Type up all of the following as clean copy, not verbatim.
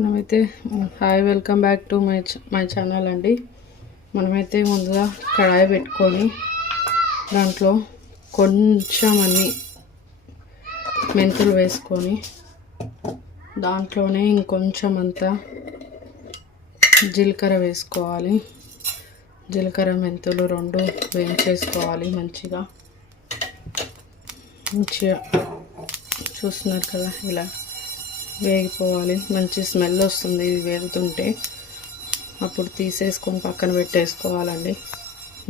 మనమైతే hi welcome back to my channel అండి. మనమైతే ముందుగా కడాయి పెట్టుకొని దాంట్లో కొంచెం అన్ని మెంతులు వేసుకొని దాంట్లోనే ఇంకొంచెం అంతా జీలకర్ర వేసుకోవాలి. జీలకర్ర మెంతులు రెండు వేయించేసుకోవాలి. మంచిగా చూస్తున్నారు కదా, ఇలా వేగిపోవాలి. మంచి స్మెల్ వస్తుంది ఇది వేగుతుంటే. అప్పుడు తీసేసుకొని పక్కన పెట్టేసుకోవాలండి.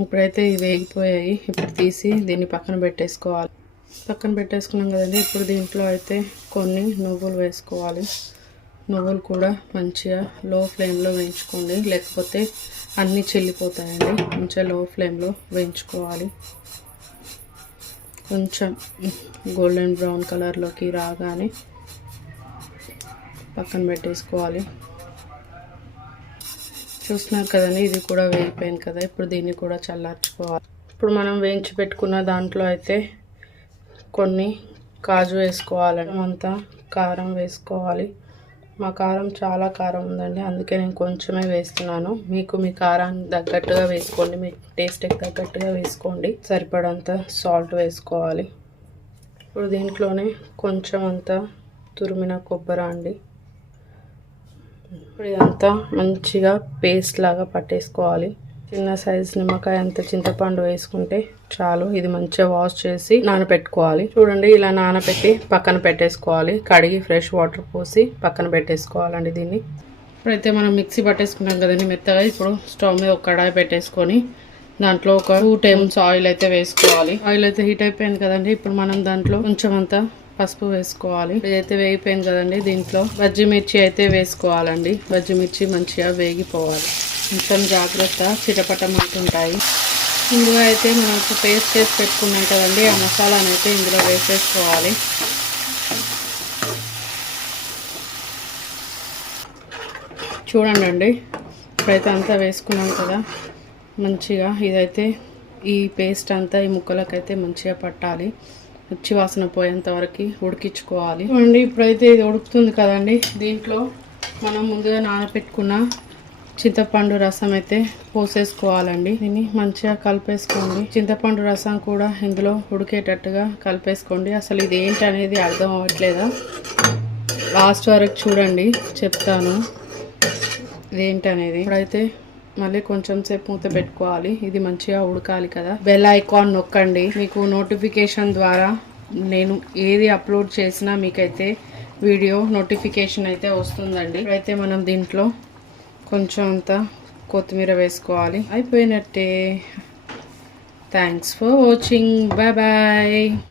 ఇప్పుడైతే ఇవి వేగిపోయాయి. ఇప్పుడు తీసి దీన్ని పక్కన పెట్టేసుకోవాలి. పక్కన పెట్టేసుకున్నాం కదండి. ఇప్పుడు దీంట్లో అయితే కొన్ని నువ్వులు వేసుకోవాలి. నువ్వులు కూడా మంచిగా లో ఫ్లేమ్లో వేయించుకోండి, లేకపోతే అన్నీ చెల్లిపోతాయండి. మంచిగా లో ఫ్లేమ్లో వేయించుకోవాలి. కొంచెం గోల్డెన్ బ్రౌన్ కలర్లోకి రాగానే పక్కన పెట్టేసుకోవాలి. చూస్తున్నారు కదండి, ఇది కూడా వేగిపోయింది కదా. ఇప్పుడు దీన్ని కూడా చల్లార్చుకోవాలి. ఇప్పుడు మనం వేయించి పెట్టుకున్న దాంట్లో అయితే కొన్ని కాజు వేసుకోవాలి. అంతా కారం వేసుకోవాలి. మా కారం చాలా కారం ఉందండి, అందుకే నేను కొంచెమే వేస్తున్నాను. మీకు మీ కారానికి తగ్గట్టుగా వేసుకోండి, మీ టేస్ట్కి తగ్గట్టుగా వేసుకోండి. సరిపడంత సాల్ట్ వేసుకోవాలి. ఇప్పుడు దీంట్లోనే కొంచెం అంతా తురిమిన కొబ్బరి అండి. ఇప్పుడు ఇదంతా మంచిగా పేస్ట్ లాగా పట్టేసుకోవాలి. చిన్న సైజు నిమ్మకాయ అంత చింతపండు వేసుకుంటే చాలు. ఇది మంచిగా వాష్ చేసి నానబెట్టుకోవాలి. చూడండి, ఇలా నానబెట్టి పక్కన పెట్టేసుకోవాలి. కడిగి ఫ్రెష్ వాటర్ పోసి పక్కన పెట్టేసుకోవాలండి దీన్ని. ఇప్పుడైతే మనం మిక్సీ పట్టేసుకున్నాం కదండి మెత్తగా. ఇప్పుడు స్టవ్ మీద ఒక కడాయి పెట్టేసుకొని దాంట్లో ఒక 2 టేబుల్స్ ఆయిల్ అయితే వేసుకోవాలి. ఆయిల్ అయితే హీట్ అయిపోయింది కదండి. ఇప్పుడు మనం దాంట్లో కొంచెం అంతా పసుపు వేసుకోవాలి. ఇదైతే వేగిపోయింది కదండి. దీంట్లో బజ్జి మిర్చి అయితే వేసుకోవాలండి. బజ్జి మిర్చి మంచిగా వేగిపోవాలి. కొంచెం జాగ్రత్త, చిటపటమంటుంటాయి. ఇందులో అయితే మనం పేస్ట్ చేసి పెట్టుకున్నాం కదండి, ఆ మసాలాను అయితే ఇందులో వేసేసుకోవాలి. చూడండి, ఇప్పుడైతే అంతా వేసుకున్నాం కదా. మంచిగా ఇదైతే ఈ పేస్ట్ అంతా ఈ ముక్కలకైతే మంచిగా పట్టాలి. పచ్చి వాసన పోయేంత వరకు ఉడికించుకోవాలి. చూడండి, ఇప్పుడైతే ఇది ఉడుకుతుంది కదండి. దీంట్లో మనం ముందుగా నానబెట్టుకున్న చింతపండు రసం అయితే పోసేసుకోవాలండి. దీన్ని మంచిగా కలిపేసుకోండి. చింతపండు రసం కూడా ఇందులో ఉడికేటట్టుగా కలిపేసుకోండి. అసలు ఇది ఏంటి అనేది అర్థం అవ్వట్లేదా? లాస్ట్ వరకు చూడండి, చెప్తాను ఇదేంటి అనేది. ఇప్పుడైతే మళ్ళీ కొంచెం సేపు మూత పెట్టుకోవాలి. ఇది మంచిగా ఉడకాలి కదా. బెల్ ఐకాన్ నొక్కండి. మీకు నోటిఫికేషన్ ద్వారా నేను ఏది అప్లోడ్ చేసినా మీకైతే వీడియో నోటిఫికేషన్ అయితే వస్తుందండి. ఇప్పుడైతే మనం దీంట్లో కొంచెం అంతా కొత్తిమీర వేసుకోవాలి. అయిపోయినట్టే. Thanks for watching. Bye bye.